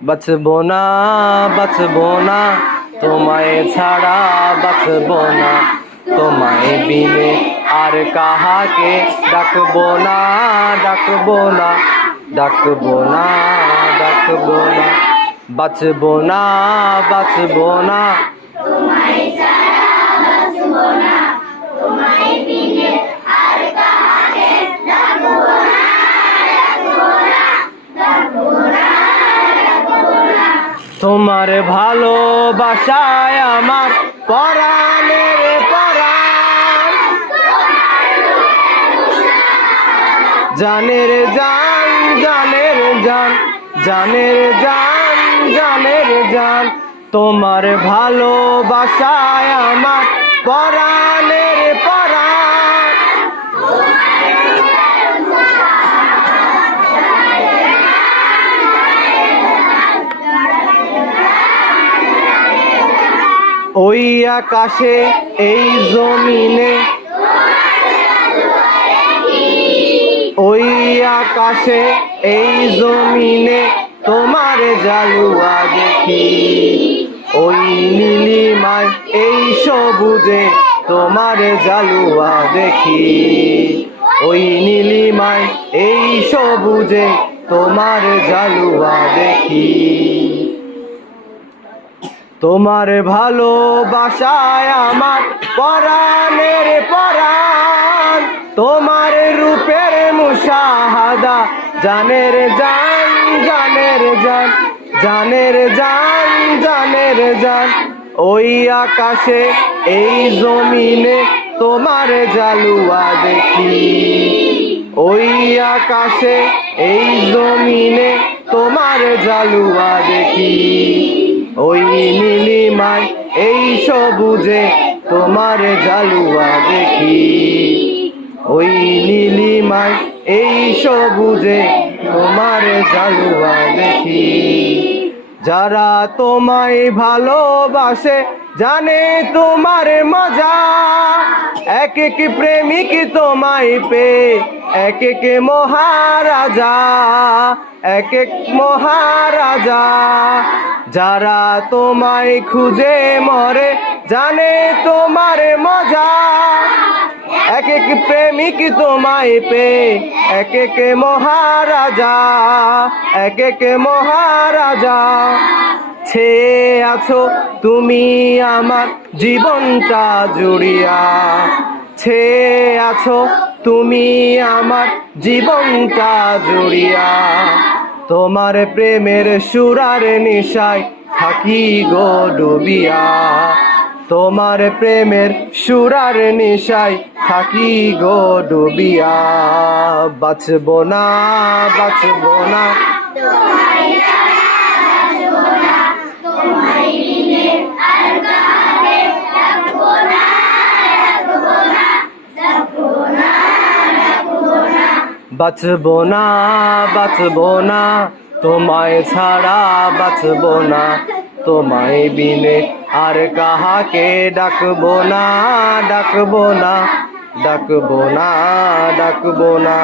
বাঁচবো না, বাঁচবো না, তোমায় ছাড়া বাঁচবো না, তোমায় বিনে আর কাহাকে ডাকবো না, ডাকবো না, ডাকবো না, ডাকবো না, বাঁচবো না, বাঁচবো না, তোমায় ছাড়া বাঁচবো না, তোমায় বিনে আর কাহাকে ডাকবো না, ডাকবো না, ডাকবো না, ডাকবো না। তোমার ভালোবাসায় আমার পরাণের পরাণ, জানের জান, জানের জান, জানের জান, জানের জান, তোমার ভালোবাসায় আমার পরাণের পরাণ। ওই আকাশে এই জমিনে, ওই আকাশে এই জমিনে তোমার জালুয়া দেখি, ওই নীলিমায় এই সবুজে তোমার জালুয়া দেখি, ওই নীলিমায় এই সবুজে তোমার জালুয়া দেখি। তোমার ভালোবাসায় আমার পরাণের পরাণ, তোমার রূপের মুশাহাদা জানের জান, জানের জান, জানের জান, জানের জান, ওই আকাশে এই জমিনে তোমার জালুয়া দেখি, ওই আকাশে এই জমিনে তোমার জালুয়া দেখি, ওই নীলিমায় এই সবুজে তোমার জালুয়া দেখি, ওই নীলিমায় এই সবুজে তোমার জালুয়া দেখি। যারা তোমায় ভালোবাসে জানে তোমার মজা, এক এক প্রেমিক তোমায় পেয়ে এক এক মহারাজা, এক এক মহারাজা। যারা তোমায় খুঁজে মরে জানে তোমার মজা, এক এক প্রেমিক তোমায় পেয়ে এক এক মহারাজা, এক এক মহারাজা। ছেয়ে আছো তুমি আমার জীবনটা জুড়িয়া, ছেয়ে আছো তুমি আমার জীবনটা জুড়িয়া, তোমার প্রেমের সুরার নেশায় থাকি গো ডুবিয়া, তোমার প্রেমের সুরার নেশায় থাকি গো ডুবিয়া। বাঁচবো না, বাঁচবো না, তোমায় ছাড়া বাঁচবো না, তোমায় বিনে আর কাহাকে ডাকবো না, ডাকবো না, ডাকবো না, ডাকবো না। বাঁচবো না, বাঁচবো না, তোমায় ছাড়া বাঁচবো না, তোমায় বিনে আর কাহাকে ডাকবো না, ডাকবো না, ডাকবো না, ডাকবো না।